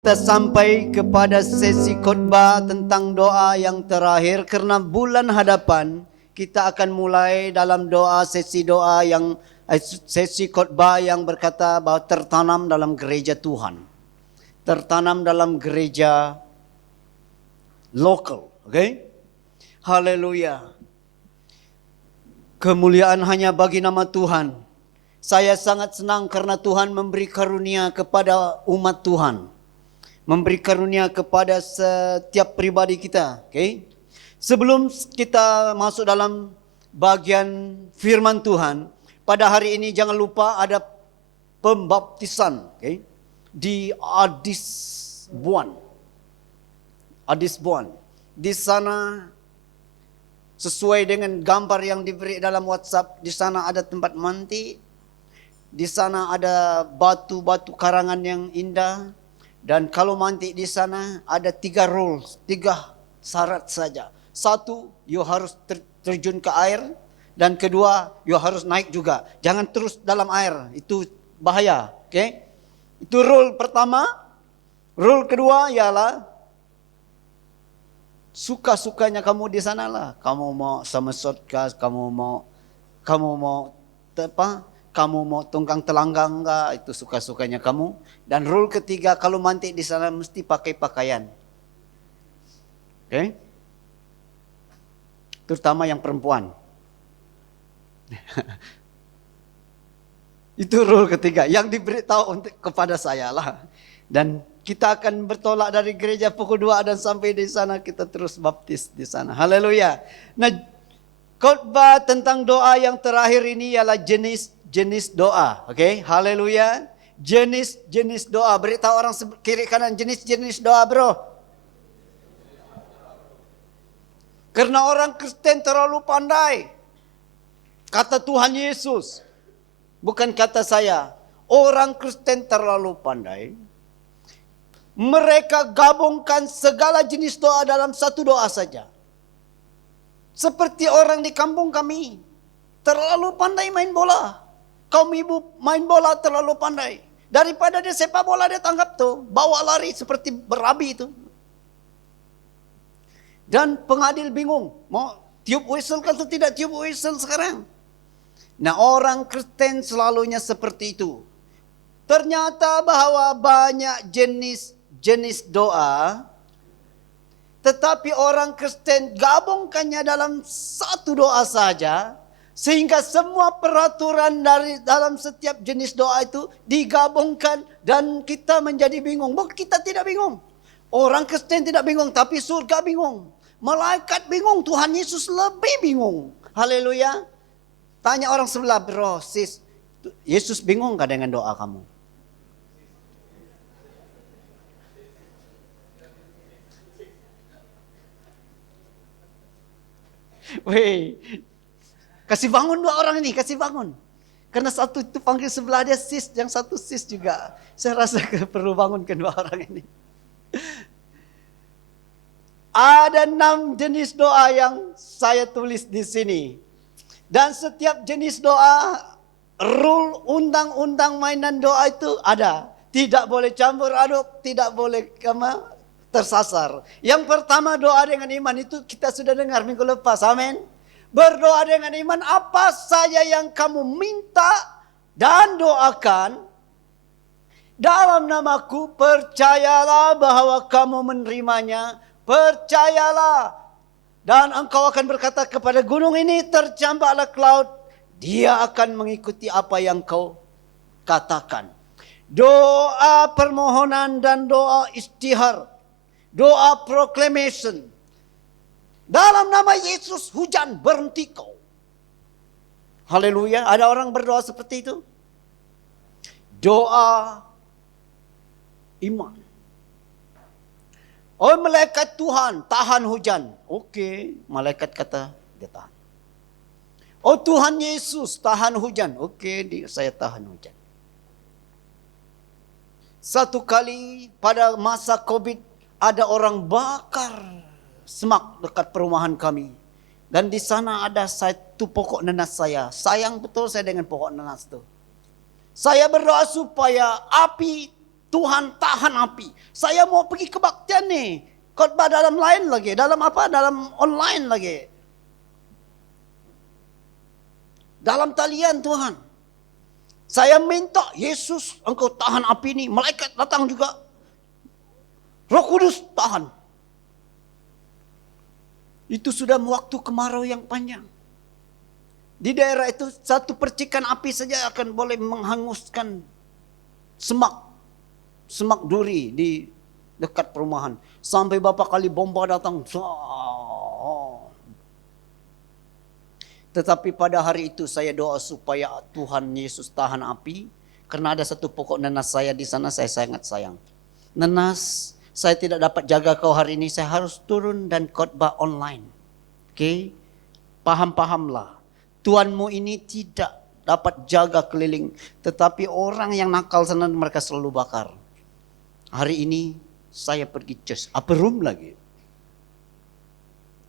Kita sampai kepada sesi khotbah tentang doa yang terakhir, karena bulan hadapan kita akan mulai dalam doa sesi khotbah yang berkata bahwa tertanam dalam gereja Tuhan, tertanam dalam gereja lokal, oke? Haleluya. Kemuliaan hanya bagi nama Tuhan. Saya sangat senang karena Tuhan memberi karunia kepada umat Tuhan. Memberi karunia kepada setiap pribadi kita. Okay? Sebelum kita masuk dalam bagian firman Tuhan, pada hari ini jangan lupa ada pembaptisan, okay? Di Adisbuan. Di sana sesuai dengan gambar yang diberi dalam WhatsApp, di sana ada tempat mandi, di sana ada batu-batu karangan yang indah. Dan kalau mandi di sana ada 3 rules, 3 syarat saja. 1, you harus terjun ke air. Dan kedua, you harus naik juga. Jangan terus dalam air, itu bahaya. Okay? Itu rule pertama. Rule kedua ialah suka-sukanya kamu di sana lah. Kamu mau somersault kah, kamu mau kamu mau tunggang telanggang enggak, itu suka-sukanya kamu. Dan rule ketiga, kalau mandi di sana mesti pakai pakaian. Oke? Terutama yang perempuan. Itu rule ketiga yang diberitahu kepada saya lah. Dan kita akan bertolak dari gereja pukul 2 dan sampai di sana kita terus baptis di sana. Haleluya. Nah, khotbah tentang doa yang terakhir ini ialah jenis doa. Oke, haleluya. Jenis doa. Beritahu orang kiri kanan jenis doa, bro. Karena orang Kristen terlalu pandai. Kata Tuhan Yesus, bukan kata saya. Orang Kristen terlalu pandai. Mereka gabungkan segala jenis doa dalam satu doa saja. Seperti orang di kampung kami, terlalu pandai main bola. Kaum ibu main bola terlalu pandai. Daripada dia sepak bola, dia tangkap tuh, bawa lari seperti berabi itu. Dan pengadil bingung, mau tiup whistle atau tidak tiup whistle sekarang. Nah, orang Kristen selalunya seperti itu. Ternyata bahwa banyak jenis doa, tetapi orang Kristen gabungkannya dalam satu doa saja. Sehingga semua peraturan dalam setiap jenis doa itu digabungkan dan kita menjadi bingung. Bukan kita tidak bingung. Orang Kristen tidak bingung, tapi surga bingung. Malaikat bingung, Tuhan Yesus lebih bingung. Haleluya. Tanya orang sebelah, bro, sis, Yesus bingung gak dengan doa kamu? Weh, kasih bangun 2 orang ini, kasih bangun. Karena satu itu panggil sebelah dia sis, yang satu sis juga. Saya rasa perlu bangun kedua orang ini. Ada 6 jenis doa yang saya tulis di sini. Dan setiap jenis doa, rule undang-undang mainan doa itu ada. Tidak boleh campur aduk, tidak boleh tersasar. Yang pertama doa dengan iman, itu kita sudah dengar minggu lepas, amin. Berdoa dengan iman, apa saja yang kamu minta dan doakan dalam namaku, percayalah bahwa kamu menerimanya. Percayalah. Dan engkau akan berkata kepada gunung ini, tercampaklah ke laut. Dia akan mengikuti apa yang kau katakan. Doa permohonan dan doa istihar. Doa proclamation. Dalam nama Yesus hujan berhenti kau. Haleluya. Ada orang berdoa seperti itu? Doa iman. Oh, malaikat Tuhan tahan hujan. Oke, malaikat kata dia tahan. Oh, Tuhan Yesus tahan hujan. Oke, saya tahan hujan. Satu kali pada masa COVID ada orang bakar semak dekat perumahan kami. Dan di sana ada satu pokok nanas saya. Sayang betul saya dengan pokok nanas itu. Saya berdoa supaya api Tuhan tahan api. Saya mau pergi kebaktian nih. Khotbah dalam lain lagi. Dalam apa? Dalam online lagi. Dalam talian Tuhan. Saya minta Yesus engkau tahan api ini. Malaikat datang juga. Roh Kudus tahan. Itu sudah waktu kemarau yang panjang. Di daerah itu satu percikan api saja akan boleh menghanguskan semak duri di dekat perumahan. Sampai beberapa kali bomba datang. Tetapi pada hari itu saya doa supaya Tuhan Yesus tahan api. Karena ada satu pokok nanas saya di sana, saya sangat sayang. Nanas, saya tidak dapat jaga kau hari ini, saya harus turun dan khotbah online. Oke? Paham-pahamlah. Tuanmu ini tidak dapat jaga keliling. Tetapi orang yang nakal sana mereka selalu bakar. Hari ini saya pergi church, upper room lagi.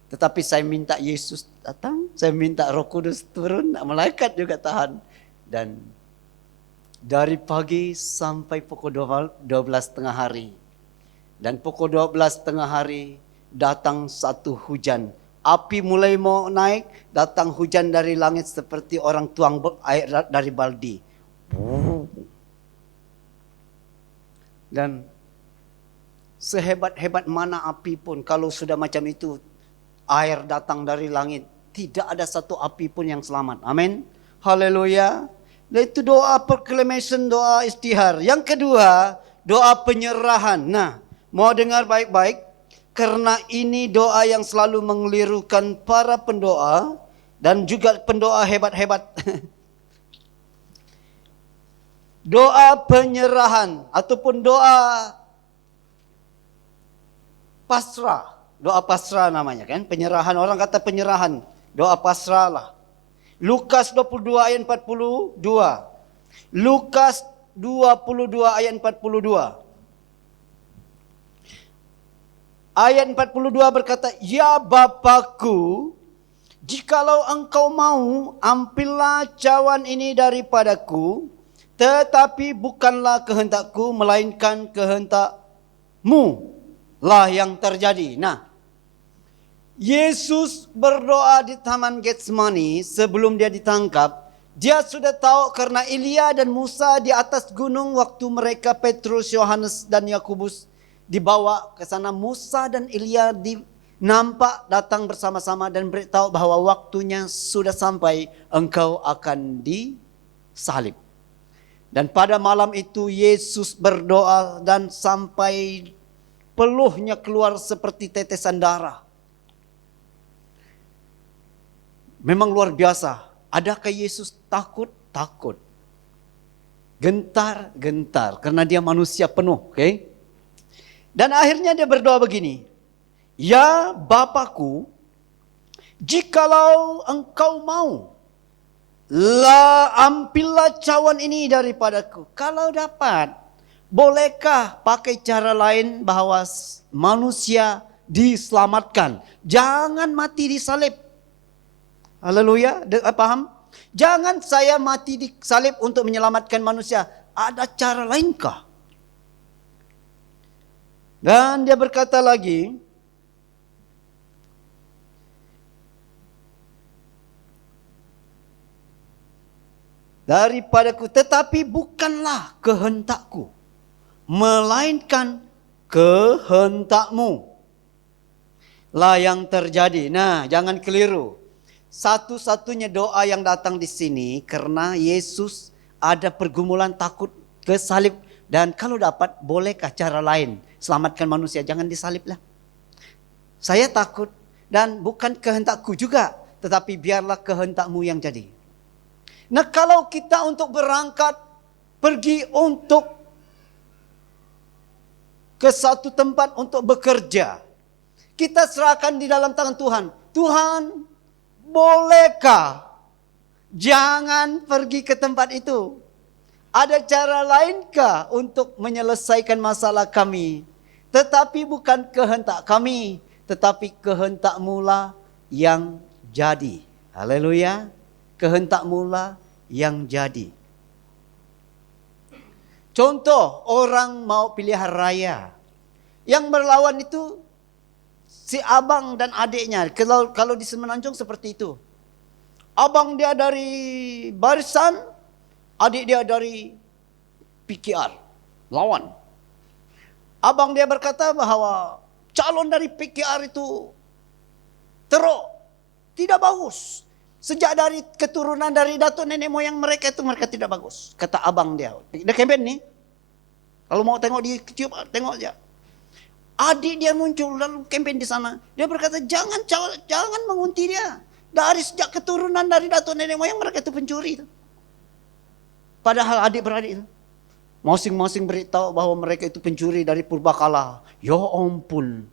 Tetapi saya minta Yesus datang, saya minta Roh Kudus turun, malaikat juga tahan. Dan dari pagi sampai pukul 12 tengah hari. Dan pukul 12 tengah hari datang satu hujan. Api mulai mau naik, datang hujan dari langit seperti orang tuang air dari baldi. Dan sehebat-hebat mana api pun, kalau sudah macam itu, air datang dari langit, tidak ada satu api pun yang selamat. Amin. Haleluya. Dan itu doa proclamation, doa istihar. Yang kedua, doa penyerahan. Nah, mau dengar baik-baik. Karena ini doa yang selalu mengelirukan para pendoa. Dan juga pendoa hebat-hebat. Doa penyerahan. Ataupun doa pasrah. Doa pasrah namanya kan. Penyerahan, orang kata penyerahan. Doa pasrah lah. Lukas 22 ayat 42. Lukas 22 ayat 42. Ayat 42 berkata, "Ya Bapakku, jikalau engkau mau, ambillah cawan ini daripadaku, tetapi bukanlah kehendakku, melainkan kehendakmu lah yang terjadi." Nah, Yesus berdoa di Taman Getsemani sebelum dia ditangkap. Dia sudah tahu karena Elia dan Musa di atas gunung waktu mereka Petrus, Yohanes dan Yakobus dibawa ke sana. Musa dan Elia nampak datang bersama-sama dan beritahu bahwa waktunya sudah sampai, engkau akan disalib. Dan pada malam itu Yesus berdoa dan sampai peluhnya keluar seperti tetesan darah. Memang luar biasa. Adakah Yesus takut? Takut. Gentar, gentar. Karena dia manusia penuh. Okay? Dan akhirnya dia berdoa begini. "Ya Bapakku, jikalau engkau mau, ambillah cawan ini daripadaku." Kalau dapat, bolehkah pakai cara lain bahwa manusia diselamatkan? Jangan mati disalib. Haleluya, paham? Jangan saya mati disalib untuk menyelamatkan manusia. Ada cara lainkah? Dan dia berkata lagi, "Daripadaku, tetapi bukanlah kehendakku, melainkan kehendakmu lah yang terjadi." Nah, jangan keliru. Satu-satunya doa yang datang di sini karena Yesus ada pergumulan takut ke salib. Dan kalau dapat, bolehkah cara lain selamatkan manusia? Jangan disaliblah. Saya takut dan bukan kehendakku juga, tetapi biarlah kehendakmu yang jadi. Nah, kalau kita untuk berangkat, pergi untuk ke satu tempat untuk bekerja, kita serahkan di dalam tangan Tuhan. Tuhan, bolehkah jangan pergi ke tempat itu? Ada cara lainkah untuk menyelesaikan masalah kami? Tetapi bukan kehendak kami, tetapi kehendak-Mu lah yang jadi. Haleluya. Kehendak-Mu lah yang jadi. Contoh, orang mau pilihan raya. Yang berlawan itu si abang dan adiknya. Kalau di Semenanjung seperti itu. Abang dia dari Barisan, adik dia dari PKR. Lawan. Abang dia berkata bahwa calon dari PKR itu teruk, tidak bagus. Sejak dari keturunan dari datuk nenek moyang mereka itu mereka tidak bagus. Kata abang dia. Dia kempen nih. Kalau mau tengok di YouTube, tengok aja. Adik dia muncul lalu kempen di sana. Dia berkata jangan mengunti dia. Dari sejak keturunan dari datuk nenek moyang mereka itu pencuri. Padahal adik-beradik itu masing-masing beritahu bahwa mereka itu pencuri dari purbakala. Ya ampun.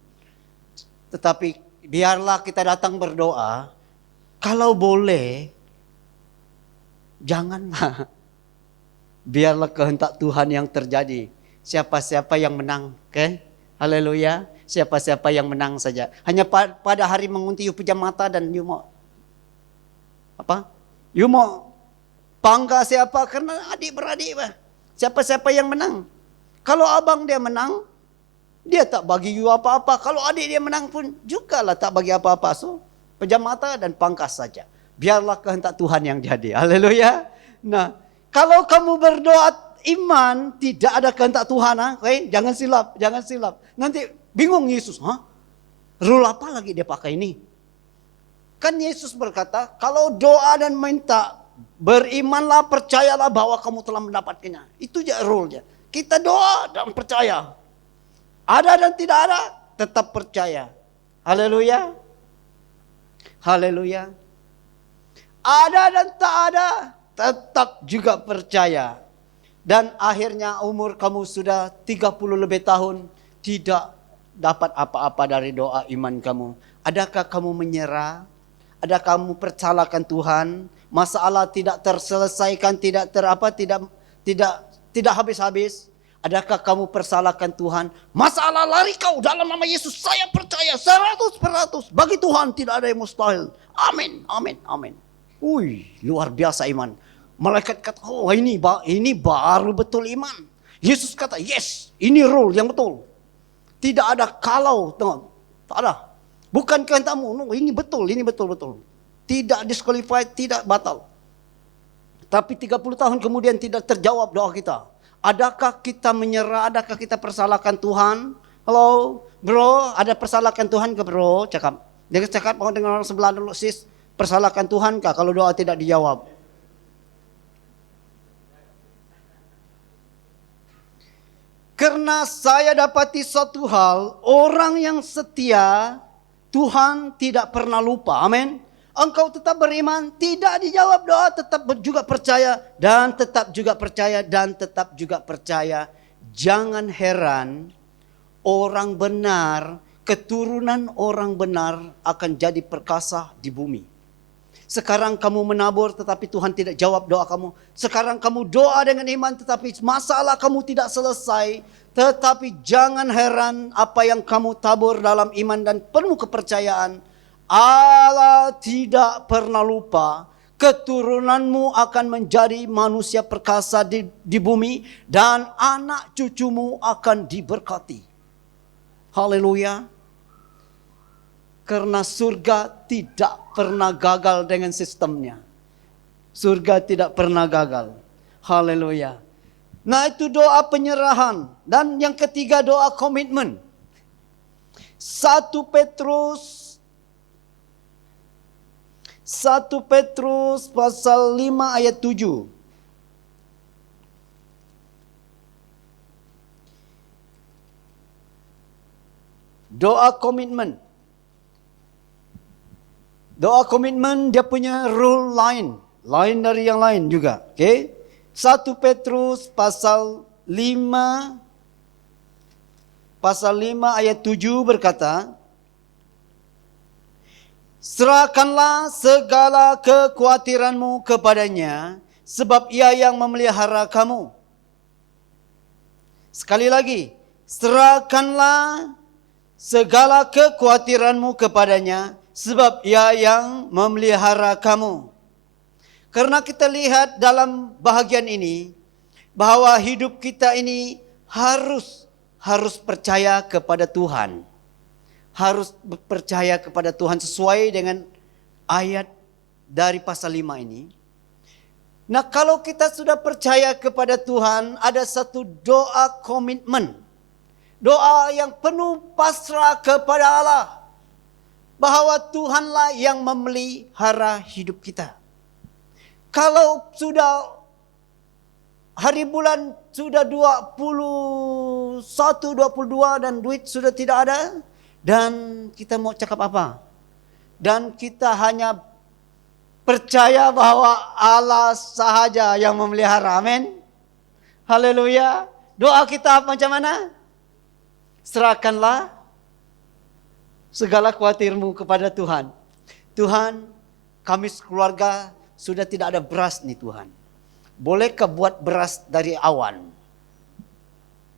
Tetapi biarlah kita datang berdoa. Kalau boleh, janganlah. Biarlah kehendak Tuhan yang terjadi. Siapa-siapa yang menang. Okay? Haleluya. Siapa-siapa yang menang saja. Hanya pada hari mengunti you pejam mata dan you mau apa? You mau bangga siapa? Karena adik-beradik. Siapa-siapa yang menang. Kalau abang dia menang, dia tak bagi you apa-apa. Kalau adik dia menang pun juga lah tak bagi apa-apa. So, pejam mata dan pangkas saja. Biarlah kehendak Tuhan yang jadi. Haleluya. Nah, kalau kamu berdoa iman, tidak ada kehendak Tuhan. Okay? Jangan silap. Nanti bingung Yesus. Rule apa lagi dia pakai ini? Kan Yesus berkata, kalau doa dan minta, berimanlah, percayalah bahwa kamu telah mendapatkannya. Itu aja rule-nya. Kita doa dan percaya. Ada dan tidak ada, tetap percaya. Haleluya. Haleluya. Ada dan tak ada, tetap juga percaya. Dan akhirnya umur kamu sudah 30 lebih tahun, tidak dapat apa-apa dari doa iman kamu. Adakah kamu menyerah? Adakah kamu persalahkan Tuhan? Masalah tidak terselesaikan, tidak habis-habis. Adakah kamu persalahkan Tuhan? Masalah lari kau dalam nama Yesus. Saya percaya 100%. Bagi Tuhan tidak ada yang mustahil. Amin, amin, amin. Luar biasa iman. Malaikat kata, ini baru betul iman. Yesus kata, yes, ini rule yang betul. Tidak ada kalau, tak ada. Bukan kehendakmu, ini betul. Tidak disqualified, tidak batal. Tapi 30 tahun kemudian tidak terjawab doa kita. Adakah kita menyerah, adakah kita persalahkan Tuhan? Halo, bro, ada persalahkan Tuhan ke bro? Cakap. Dia cakap dengan orang sebelah dulu, sis. Persalahkan Tuhan kah kalau doa tidak dijawab? Karena saya dapati satu hal, orang yang setia, Tuhan tidak pernah lupa. Amin. Engkau tetap beriman, tidak dijawab doa, tetap juga percaya, dan tetap juga percaya, dan tetap juga percaya. Jangan heran, orang benar, keturunan orang benar akan jadi perkasa di bumi. Sekarang kamu menabur tetapi Tuhan tidak jawab doa kamu. Sekarang kamu doa dengan iman tetapi masalah kamu tidak selesai. Tetapi jangan heran apa yang kamu tabur dalam iman dan penuh kepercayaan. Allah tidak pernah lupa. Keturunanmu akan menjadi manusia perkasa di bumi. Dan anak cucumu akan diberkati. Haleluya. Karena surga tidak pernah gagal dengan sistemnya. Surga tidak pernah gagal. Haleluya. Nah, itu doa penyerahan. Dan yang ketiga doa komitmen. 1 Petrus pasal 5 ayat 7. Doa komitmen. Doa komitmen dia punya rule lain. Lain dari yang lain juga. Okay? 1 Petrus pasal 5 ayat 7 berkata, serahkanlah segala kekhawatiranmu kepadanya, sebab ia yang memelihara kamu. Sekali lagi, serahkanlah segala kekhawatiranmu kepadanya, sebab ia yang memelihara kamu. Karena kita lihat dalam bahagian ini, bahwa hidup kita ini harus percaya kepada Tuhan. Harus percaya kepada Tuhan sesuai dengan ayat dari pasal 5 ini. Nah, kalau kita sudah percaya kepada Tuhan, ada satu doa komitmen. Doa yang penuh pasrah kepada Allah. Bahwa Tuhanlah yang memelihara hidup kita. Kalau sudah hari bulan sudah 21, 22 dan duit sudah tidak ada. Dan kita mau cakap apa? Dan kita hanya percaya bahwa Allah sahaja yang memelihara. Amin. Haleluya. Doa kita macam mana? Serahkanlah segala khawatirmu kepada Tuhan. Tuhan, kami sekeluarga sudah tidak ada beras nih Tuhan. Bolehkah buat beras dari awan?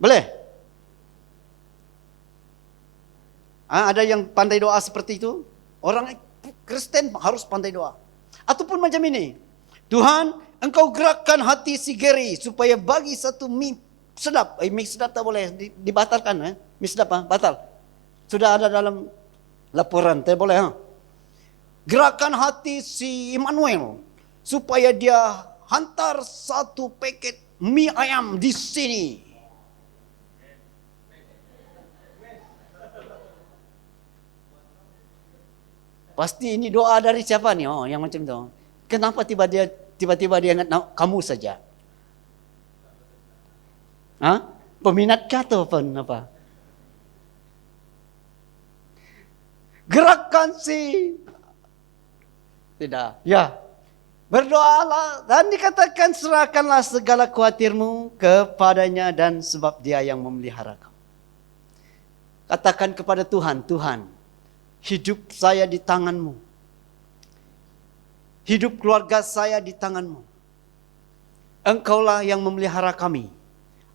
Boleh? Ada yang pandai doa seperti itu? Orang Kristen harus pandai doa. Ataupun macam ini. Tuhan, Engkau gerakkan hati si Gary supaya bagi satu mie sedap. Mie sedap tak boleh dibatalkan. Mie sedap batal. Sudah ada dalam laporan, tak boleh. Gerakkan hati si Emmanuel supaya dia hantar satu paket mie ayam di sini. Pasti ini doa dari siapa nih? Oh, yang macam itu. Kenapa tiba-tiba dia ingat kamu saja? Peminat kah atau apa? Gerakkan si. Tidak. Ya. Berdoalah dan dikatakan serahkanlah segala khawatirmu kepadanya dan sebab dia yang memelihara kamu. Katakan kepada Tuhan, Tuhan, hidup saya di tangan-Mu. Hidup keluarga saya di tangan-Mu. Engkaulah yang memelihara kami.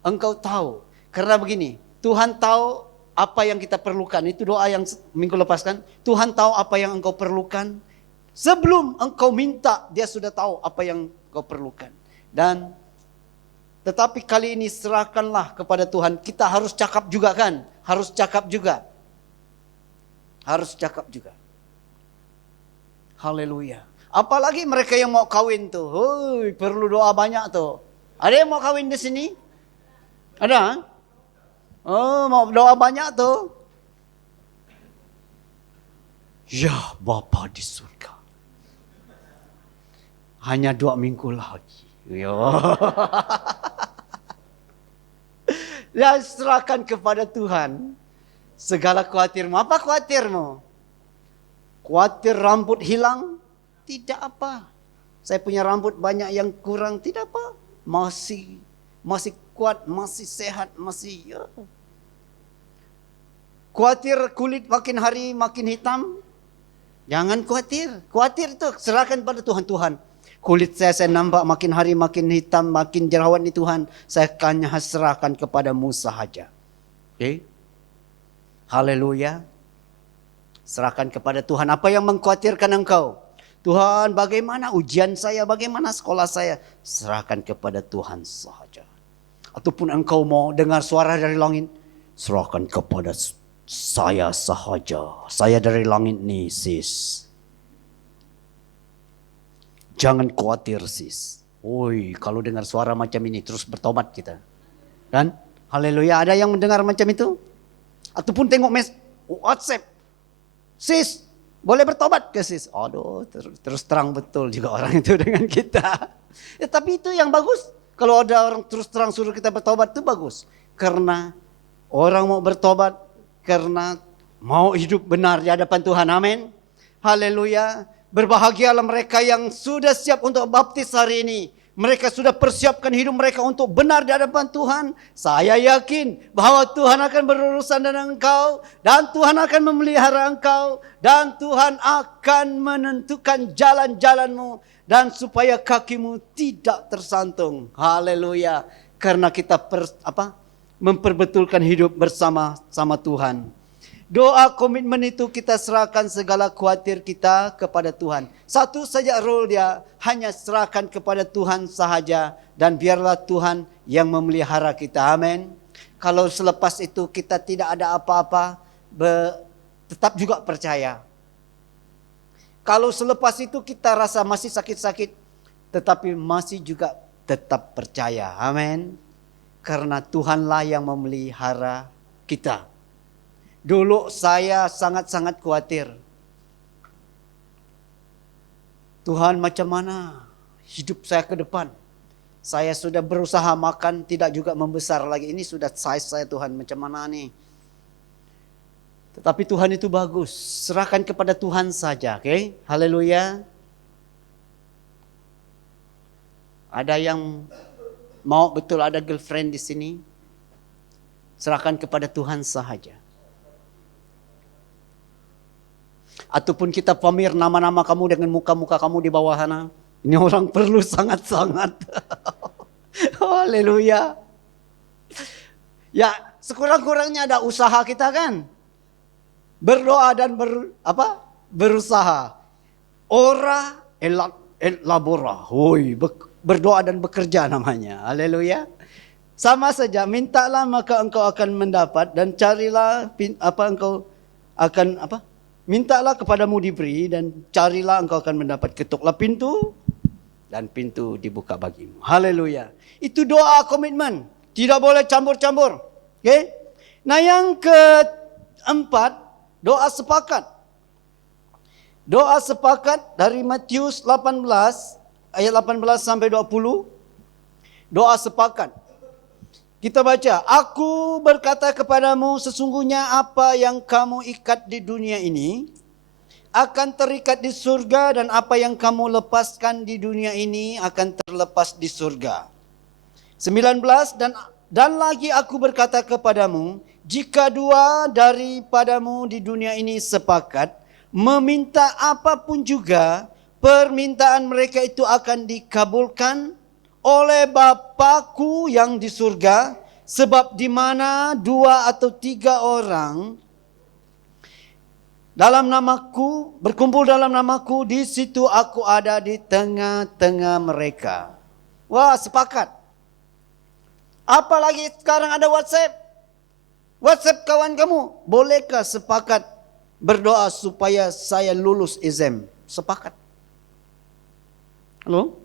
Engkau tahu. Karena begini, Tuhan tahu apa yang kita perlukan. Itu doa yang minggu lepas kan. Tuhan tahu apa yang engkau perlukan. Sebelum engkau minta, dia sudah tahu apa yang engkau perlukan. Dan tetapi kali ini serahkanlah kepada Tuhan. Kita harus cakap juga kan? Harus cakap juga. Harus cakap juga. Haleluya. Apalagi mereka yang mau kawin tuh. Hoi, perlu doa banyak tuh. Ada yang mau kawin di sini? Ada? Oh, mau doa banyak tuh. Ya, Bapa di surga. Hanya 2 minggu lagi. Ya. Ya, serahkan kepada Tuhan. Segala khawatirmu. Apa khawatirmu? Khawatir rambut hilang? Tidak apa. Saya punya rambut banyak yang kurang. Tidak apa. Masih kuat, masih sehat, masih ya. Khawatir kulit makin hari makin hitam? Jangan khawatir. Khawatir itu serahkan pada Tuhan. Tuhan, kulit saya nampak makin hari makin hitam, makin jerawat nih Tuhan. Saya akan serahkan kepadamu sahaja. Okay? Haleluya. Serahkan kepada Tuhan. Apa yang mengkhawatirkan engkau? Tuhan, bagaimana ujian saya? Bagaimana sekolah saya? Serahkan kepada Tuhan sahaja. Ataupun engkau mau dengar suara dari langit? Serahkan kepada saya sahaja. Saya dari langit nih sis. Jangan khawatir sis. Woi, kalau dengar suara macam ini terus bertobat kita. Kan? Haleluya. Ada yang mendengar macam itu? Ataupun tengok WhatsApp. Sis, boleh bertobat ke sis? Aduh, terus terang betul juga orang itu dengan kita. Ya, tapi itu yang bagus. Kalau ada orang terus terang suruh kita bertobat itu bagus. Karena orang mau bertobat karena mau hidup benar di hadapan Tuhan. Amin. Haleluya. Berbahagialah mereka yang sudah siap untuk baptis hari ini. Mereka sudah persiapkan hidup mereka untuk benar di hadapan Tuhan. Saya yakin bahwa Tuhan akan berurusan dengan engkau. Dan Tuhan akan memelihara engkau. Dan Tuhan akan menentukan jalan-jalanmu. Dan supaya kakimu tidak tersantung. Haleluya. Karena kita memperbetulkan hidup bersama Tuhan. Doa komitmen itu kita serahkan segala khawatir kita kepada Tuhan. Satu saja role dia, hanya serahkan kepada Tuhan sahaja. Dan biarlah Tuhan yang memelihara kita. Amin. Kalau selepas itu kita tidak ada apa-apa, tetap juga percaya. Kalau selepas itu kita rasa masih sakit-sakit, tetapi masih juga tetap percaya. Amin. Karena Tuhanlah yang memelihara kita. Dulu saya sangat-sangat khawatir. Tuhan, macam mana hidup saya ke depan? Saya sudah berusaha makan, tidak juga membesar lagi. Ini sudah size saya, Tuhan, macam mana nih? Tetapi Tuhan itu bagus. Serahkan kepada Tuhan saja, oke? Haleluya. Ada yang mau betul ada girlfriend di sini? Serahkan kepada Tuhan sahaja. Ataupun kita pamer nama-nama kamu dengan muka-muka kamu di bawah sana. Ini orang perlu sangat-sangat. Haleluya. Ya, sekurang-kurangnya ada usaha kita kan. Berdoa dan berusaha. Ora elabora. Berdoa dan bekerja namanya. Haleluya. Sama saja, mintalah maka engkau akan mendapat, dan carilah mintalah kepadamu diberi, dan carilah engkau akan mendapat. Ketuklah pintu dan pintu dibuka bagimu. Haleluya. Itu doa komitmen. Tidak boleh campur-campur. Okay? Nah, yang keempat, doa sepakat. Doa sepakat dari Matius 18 ayat 18 sampai 20. Doa sepakat. Kita baca, aku berkata kepadamu, sesungguhnya apa yang kamu ikat di dunia ini akan terikat di surga, dan apa yang kamu lepaskan di dunia ini akan terlepas di surga. 19, dan lagi aku berkata kepadamu, jika dua daripadamu di dunia ini sepakat, meminta apapun juga, permintaan mereka itu akan dikabulkan oleh Bapa-Ku yang di surga. Sebab di mana 2 atau 3 orang dalam namaku, berkumpul dalam namaku, di situ aku ada di tengah-tengah mereka. Wah, sepakat. Apalagi sekarang ada WhatsApp. WhatsApp kawan kamu, bolehkah sepakat berdoa supaya saya lulus exam? Sepakat. Halo?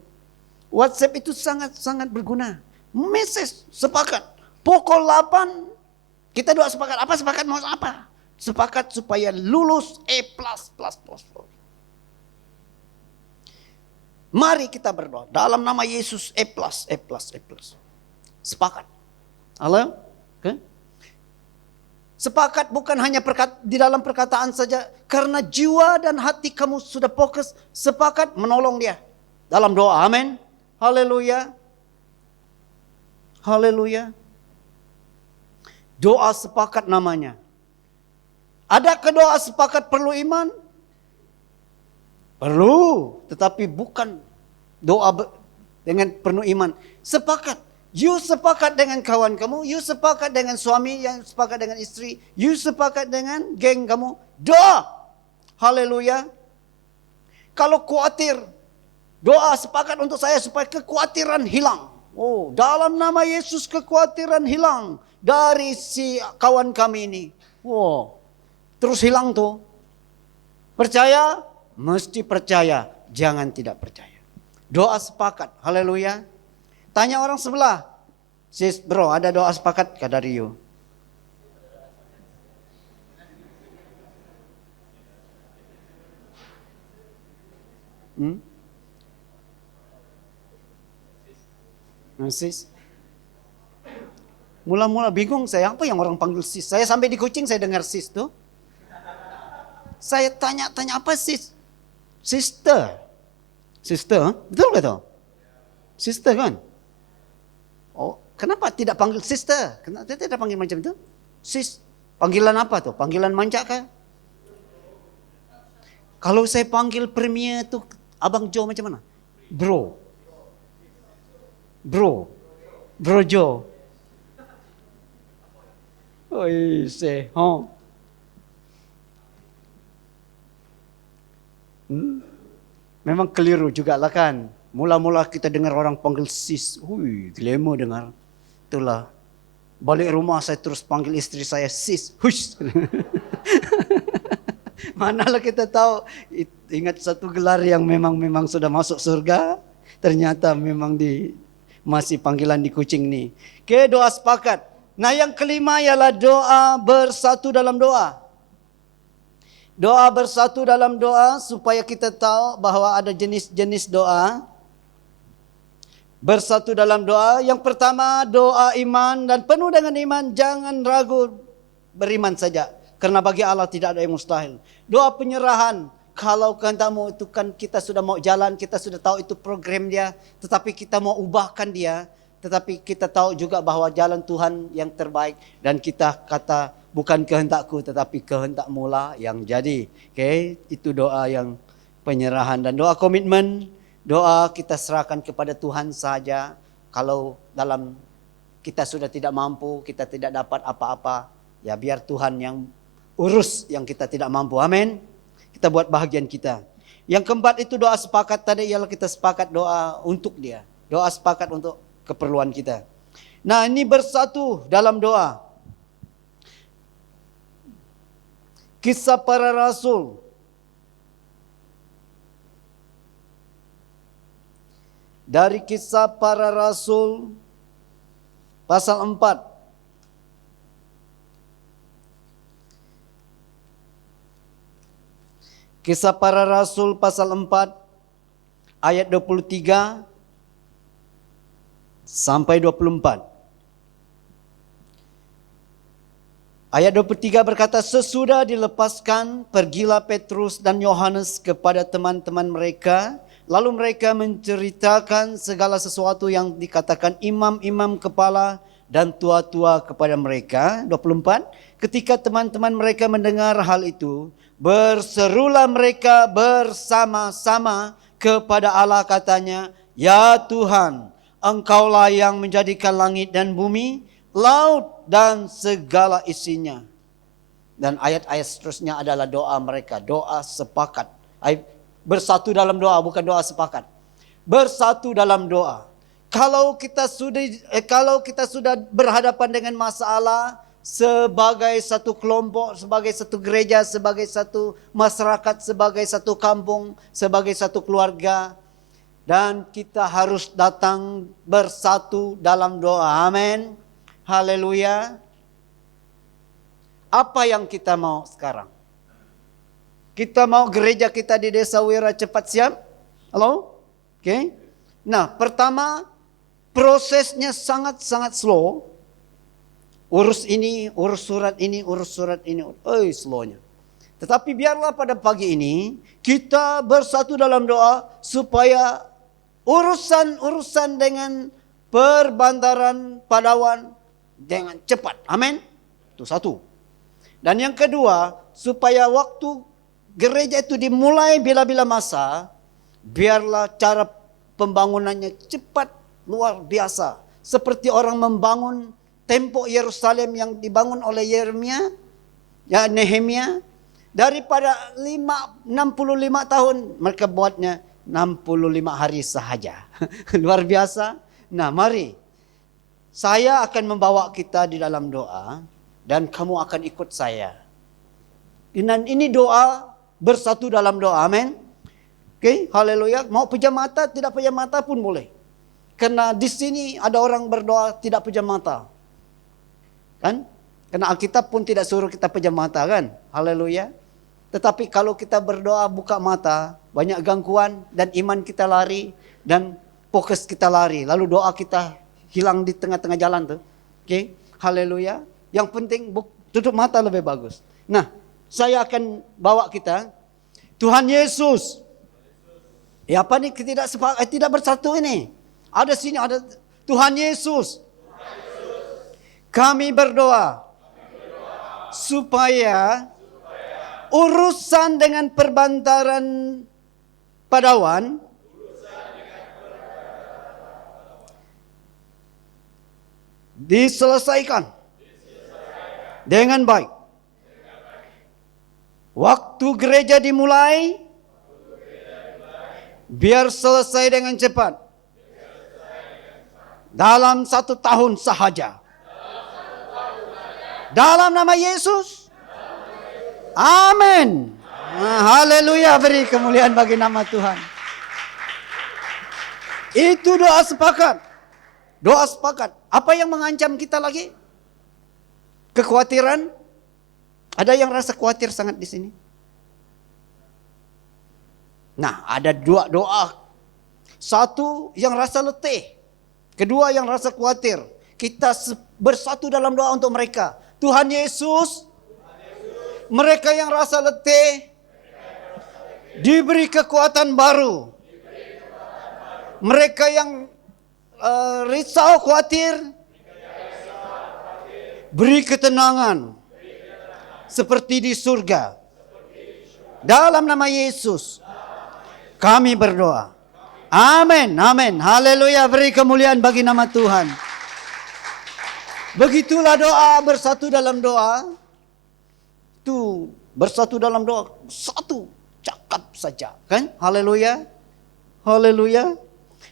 WhatsApp itu sangat-sangat berguna. Message sepakat. Pukul 8 kita doa sepakat. Apa sepakat mau apa? Sepakat supaya lulus E++++. Mari kita berdoa dalam nama Yesus E++++. Sepakat. Halo? Okay? Sepakat bukan hanya di dalam perkataan saja. Karena jiwa dan hati kamu sudah fokus. Sepakat menolong dia dalam doa. Amin. Haleluya. Haleluya. Doa sepakat namanya. Adakah doa sepakat perlu iman? Perlu. Tetapi bukan doa dengan penuh iman. Sepakat. You sepakat dengan kawan kamu. You sepakat dengan suami. Yang sepakat dengan istri. You sepakat dengan geng kamu. Doa. Haleluya. Kalau khawatir, doa sepakat untuk saya supaya kekhawatiran hilang. Oh, dalam nama Yesus kekhawatiran hilang dari si kawan kami ini. Oh, terus hilang tuh. Percaya? Mesti percaya. Jangan tidak percaya. Doa sepakat. Haleluya. Tanya orang sebelah. Sis, bro, ada doa sepakat kah dari you? Sis. Mula-mula bingung saya, apa yang orang panggil sis? Saya sampai di Kucing saya dengar sis tuh. Saya tanya apa sis? Sister. Sister, betul gak tuh? Sister kan? Oh, kenapa tidak panggil sister? Kenapa tidak panggil macam itu? Sis, panggilan apa tuh? Panggilan manja kah? Kalau saya panggil premier tuh Abang Joe macam mana? Bro. Bro Joe. Oi, say, Memang keliru juga lah kan. Mula-mula kita dengar orang panggil sis. Dilema dengar. Itulah. Balik rumah saya terus panggil istri saya sis. Hush. Manalah kita tahu. Ingat satu gelar yang memang sudah masuk surga. Ternyata memang masih panggilan di kucing nih. Oke, doa sepakat. Nah, yang kelima ialah doa bersatu dalam doa. Doa bersatu dalam doa supaya kita tahu bahwa ada jenis-jenis doa. Bersatu dalam doa. Yang pertama doa iman dan penuh dengan iman. Jangan ragu, beriman saja. Karena bagi Allah tidak ada yang mustahil. Doa penyerahan. Kalau kehendakmu itu kan kita sudah mau jalan, kita sudah tahu itu program dia. Tetapi kita mau ubahkan dia. Tetapi kita tahu juga bahwa jalan Tuhan yang terbaik. Dan kita kata bukan kehendakku tetapi kehendakmu lah yang jadi. Oke, itu doa yang penyerahan. Dan doa komitmen. Doa kita serahkan kepada Tuhan saja. Kalau dalam kita sudah tidak mampu, kita tidak dapat apa-apa, ya biar Tuhan yang urus yang kita tidak mampu. Amin. Kita buat bahagian kita. Yang keempat itu doa sepakat tadi ialah kita sepakat doa untuk dia. Doa sepakat untuk keperluan kita. Nah, ini bersatu dalam doa. Kisah para Rasul. Dari Kisah para Rasul pasal 4. Kisah para Rasul pasal 4 ayat 23 sampai 24. Ayat 23 berkata, sesudah dilepaskan, pergilah Petrus dan Yohanes kepada teman-teman mereka. Lalu mereka menceritakan segala sesuatu yang dikatakan imam-imam kepala dan tua-tua kepada mereka. 24. Ketika teman-teman mereka mendengar hal itu, berserulah mereka bersama-sama kepada Allah katanya, ya Tuhan, Engkaulah yang menjadikan langit dan bumi, laut dan segala isinya. Dan ayat-ayat seterusnya adalah doa mereka, doa sepakat. Bersatu dalam doa, bukan doa sepakat. Bersatu dalam doa. Kalau kita sudah berhadapan dengan masalah sebagai satu kelompok, sebagai satu gereja, sebagai satu masyarakat, sebagai satu kampung, sebagai satu keluarga, dan kita harus datang bersatu dalam doa. Amin. Haleluya. Apa yang kita mau sekarang? Kita mau gereja kita di Desa Wira cepat siap? Halo? Oke. Nah, pertama prosesnya sangat-sangat slow. Urus ini, urus surat ini, urus surat ini. Slownya. Tetapi biarlah pada pagi ini kita bersatu dalam doa supaya urusan-urusan dengan perbandaran Padawan dengan cepat. Amin. Itu satu. Dan yang kedua, supaya waktu gereja itu dimulai bila-bila masa, biarlah cara pembangunannya cepat, luar biasa. Seperti orang membangun tembok Yerusalem yang dibangun oleh Nehemia. Daripada 65 tahun, mereka buatnya 65 hari sahaja. Luar biasa. Nah, mari. Saya akan membawa kita di dalam doa, dan kamu akan ikut saya. Dan ini doa bersatu dalam doa, amin. Oke, haleluya. Mau pejam mata, tidak pejam mata pun boleh. Karena di sini ada orang berdoa tidak pejam mata. Kan? Karena Alkitab pun tidak suruh kita pejam mata kan? Haleluya. Tetapi kalau kita berdoa buka mata, banyak gangguan dan iman kita lari dan fokus kita lari. Lalu doa kita hilang di tengah-tengah jalan tuh. Oke, haleluya. Yang penting tutup mata lebih bagus. Nah, saya akan bawa kita. Tuhan Yesus. Ya apa nih tidak bersatu ini? Ada sini ada Tuhan Yesus. Kami berdoa supaya urusan dengan perbandaran Padawan diselesaikan dengan baik. Waktu gereja dimulai biar selesai dengan cepat. Dalam 1 tahun sahaja. Dalam nama Yesus. Amin. Haleluya, beri kemuliaan bagi nama Tuhan. Itu doa sepakat. Doa sepakat. Apa yang mengancam kita lagi? Kekhawatiran? Ada yang rasa khawatir sangat di sini? Nah, ada 2 doa. Satu yang rasa letih. Kedua yang rasa khawatir. Kita bersatu dalam doa untuk mereka. Tuhan Yesus, mereka yang rasa letih, diberi kekuatan baru. Mereka yang risau, khawatir, beri ketenangan. Seperti di surga. Dalam nama Yesus, kami berdoa. Amin, amin. Haleluya, beri kemuliaan bagi nama Tuhan. Begitulah doa, bersatu dalam doa. Itu bersatu dalam doa. Satu, cakap saja. Kan? Haleluya. Haleluya.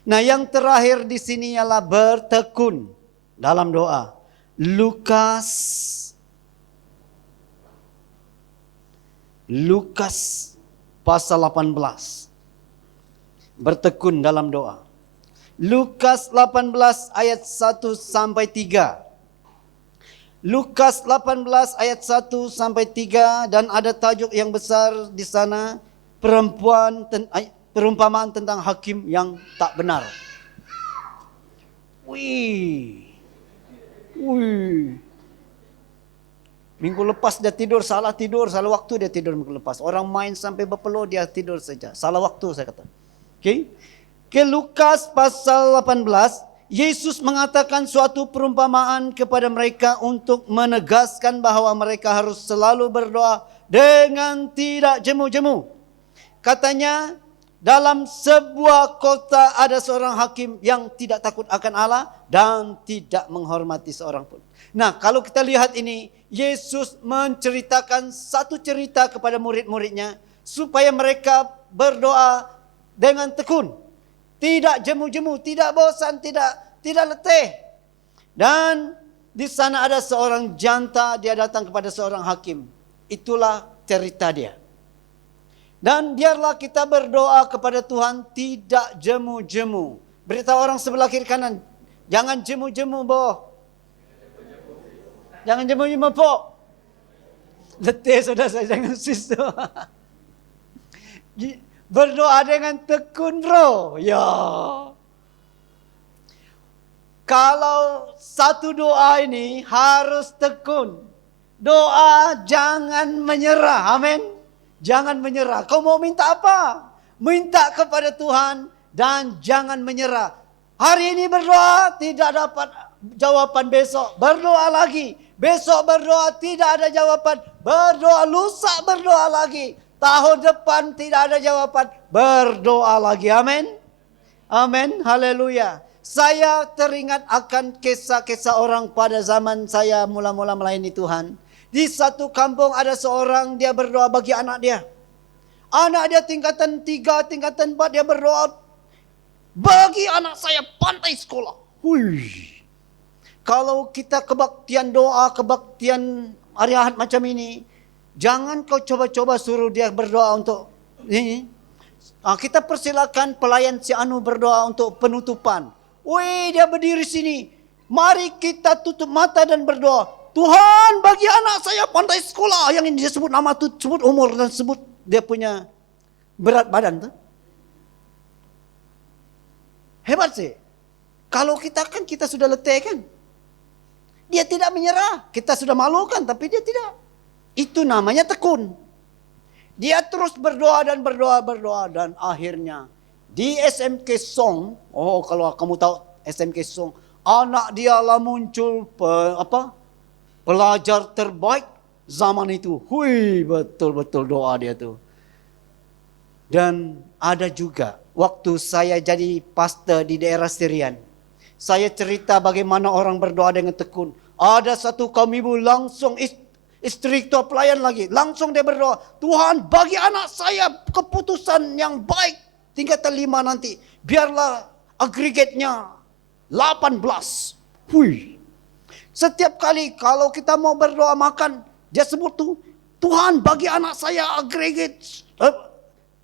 Nah, yang terakhir di sini ialah bertekun dalam doa. Lukas pasal 18. Bertekun dalam doa. Lukas 18 ayat 1 sampai 3. Lukas 18 ayat 1 sampai 3 dan ada tajuk yang besar di sana, perumpamaan tentang hakim yang tak benar. Wih. Minggu lepas dia tidur, salah waktu dia tidur minggu lepas. Orang main sampai berpeluh dia tidur saja. Salah waktu saya kata. Oke. Ke Lukas pasal 18, Yesus mengatakan suatu perumpamaan kepada mereka untuk menegaskan bahwa mereka harus selalu berdoa dengan tidak jemu-jemu. Katanya, dalam sebuah kota ada seorang hakim yang tidak takut akan Allah dan tidak menghormati seorang pun. Nah, kalau kita lihat ini, Yesus menceritakan satu cerita kepada murid-muridnya supaya mereka berdoa dengan tekun. Tidak jemu-jemu, tidak bosan, tidak letih. Dan di sana ada seorang janta, dia datang kepada seorang hakim. Itulah cerita dia. Dan biarlah kita berdoa kepada Tuhan tidak jemu-jemu. Beritahu orang sebelah kiri kanan, jangan jemu-jemu, boh. Jangan jemu-jemu, po. Letih sudah saya, jangan sisu. Berdoa dengan tekun, bro. Ya. Kalau satu doa ini harus tekun. Doa jangan menyerah. Amin. Jangan menyerah. Kau mau minta apa? Minta kepada Tuhan dan jangan menyerah. Hari ini berdoa tidak dapat jawaban, besok berdoa lagi. Besok berdoa tidak ada jawaban. Berdoa lusa, berdoa lagi. Tahun depan tidak ada jawaban. Berdoa lagi. Amin. Amin. Haleluya. Saya teringat akan kisah-kisah orang pada zaman saya mula-mula melayani Tuhan. Di satu kampung ada seorang, dia berdoa bagi anak dia. Anak dia tingkatan 3, tingkatan 4, dia berdoa, bagi anak saya pandai sekolah. Kalau kita kebaktian doa, kebaktian hari Ahad macam ini, jangan kau coba-coba suruh dia berdoa untuk ini. Kita persilakan pelayan si Anu berdoa untuk penutupan. Dia berdiri sini. Mari kita tutup mata dan berdoa. Tuhan, bagi anak saya pandai sekolah. Yang ini dia sebut nama tu, sebut umur dan sebut dia punya berat badan tu. Hebat sih. Kalau kita kan kita sudah letih kan. Dia tidak menyerah. Kita sudah malukan tapi dia tidak. Itu namanya tekun. Dia terus berdoa dan berdoa dan akhirnya di SMK Song, kalau kamu tahu SMK Song, anak dia lah muncul pelajar terbaik zaman itu. Betul-betul doa dia tuh. Dan ada juga waktu saya jadi pastor di daerah Sirian. Saya cerita bagaimana orang berdoa dengan tekun. Ada satu kaum ibu langsung istri itu pelayan lagi. Langsung dia berdoa, Tuhan bagi anak saya keputusan yang baik. tingkatan 5 nanti. Biarlah agregatnya 18. Hui. Setiap kali kalau kita mau berdoa makan, dia sebut tuh, Tuhan bagi anak saya agregat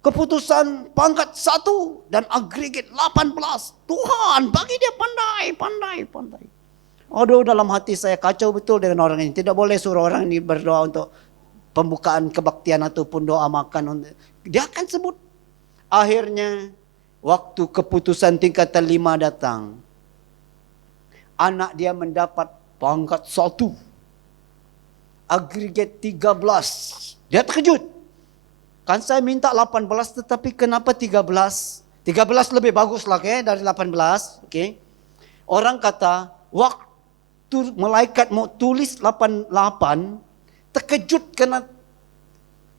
keputusan pangkat 1 dan agregat 18. Tuhan bagi dia pandai. Aduh, dalam hati saya kacau betul dengan orang ini. Tidak boleh suruh orang ini berdoa untuk pembukaan kebaktian ataupun doa makan. Dia akan sebut. Akhirnya waktu keputusan tingkatan 5 datang, anak dia mendapat pangkat 1, agregat 13. Dia terkejut. Kan saya minta 18 tetapi kenapa 13? 13 lebih bagus lah dari 18. Okay. Orang kata waktu malaikat mau tulis 88, terkejut karena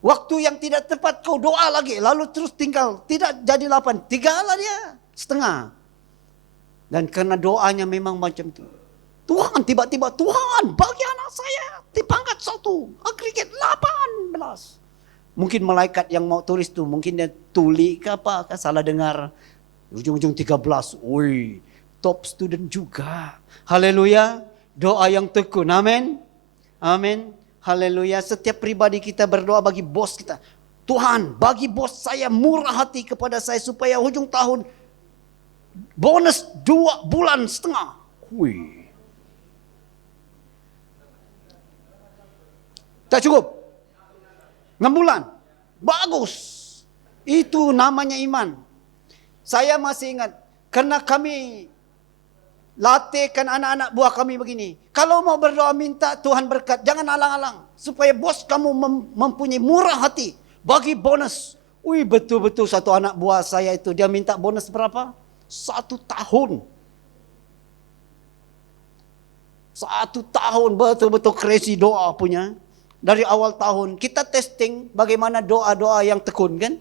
waktu yang tidak tepat kau doa lagi. Lalu terus tinggal. Tidak jadi 8. 3 lah dia. Setengah. Dan karena doanya memang macam itu. Tuhan tiba-tiba. Tuhan bagi anak saya. Di pangkat 1. Agregat 18. Mungkin malaikat yang mau tulis tu. Mungkin dia tuli ke apa. Salah dengar. Ujung-ujung 13. Woi. Top student juga. Haleluya. Doa yang tekun. Amin. Amin. Haleluya. Setiap pribadi kita berdoa bagi bos kita. Tuhan bagi bos saya murah hati kepada saya. Supaya hujung tahun bonus 2,5 bulan. Wih. Tak cukup. 6 bulan. Bagus. Itu namanya iman. Saya masih ingat. Karena kami latihkan anak-anak buah kami begini. Kalau mau berdoa minta Tuhan berkat. Jangan alang-alang. Supaya bos kamu mempunyai murah hati. Bagi bonus. Wih, betul-betul satu anak buah saya itu. Dia minta bonus berapa? 1 tahun. 1 tahun betul-betul crazy doa punya. Dari awal tahun kita testing bagaimana doa-doa yang tekun kan.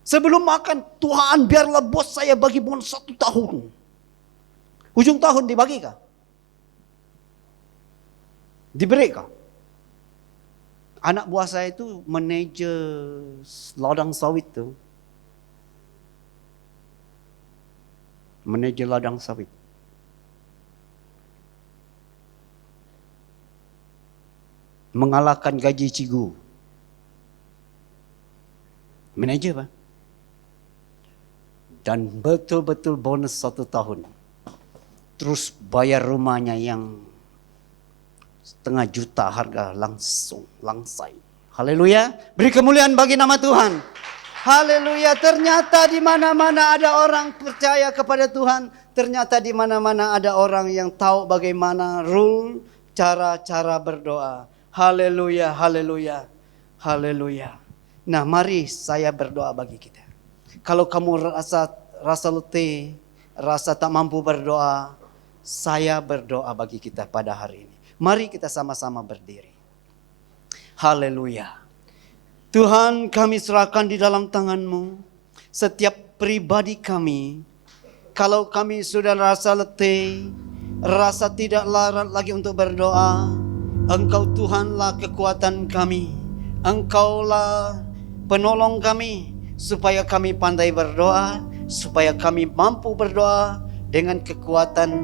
Sebelum makan, Tuhan biarlah bos saya bagi bonus 1 tahun. Ujung tahun dibagi kah? Diberi kah? Anak buah saya itu manajer ladang sawit tu. Manajer ladang sawit. Mengalahkan gaji cigu. Manajer Pak. Dan betul-betul bonus 1 tahun. Terus bayar rumahnya yang 500,000 harga langsai. Haleluya. Beri kemuliaan bagi nama Tuhan. Haleluya. Ternyata di mana-mana ada orang percaya kepada Tuhan. Ternyata di mana-mana ada orang yang tahu bagaimana rule, cara-cara berdoa. Haleluya, haleluya, haleluya. Nah, mari saya berdoa bagi kita. Kalau kamu rasa letih, rasa tak mampu berdoa, saya berdoa bagi kita pada hari ini. Mari kita sama-sama berdiri. Haleluya. Tuhan, kami serahkan di dalam tangan-Mu setiap pribadi kami. Kalau kami sudah rasa letih, rasa tidak larat lagi untuk berdoa, Engkau Tuhanlah kekuatan kami. Engkaulah penolong kami. Supaya kami pandai berdoa. Supaya kami mampu berdoa dengan kekuatan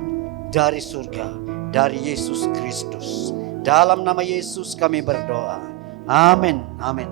dari surga. Dari Yesus Kristus. Dalam nama Yesus kami berdoa. Amin. Amin.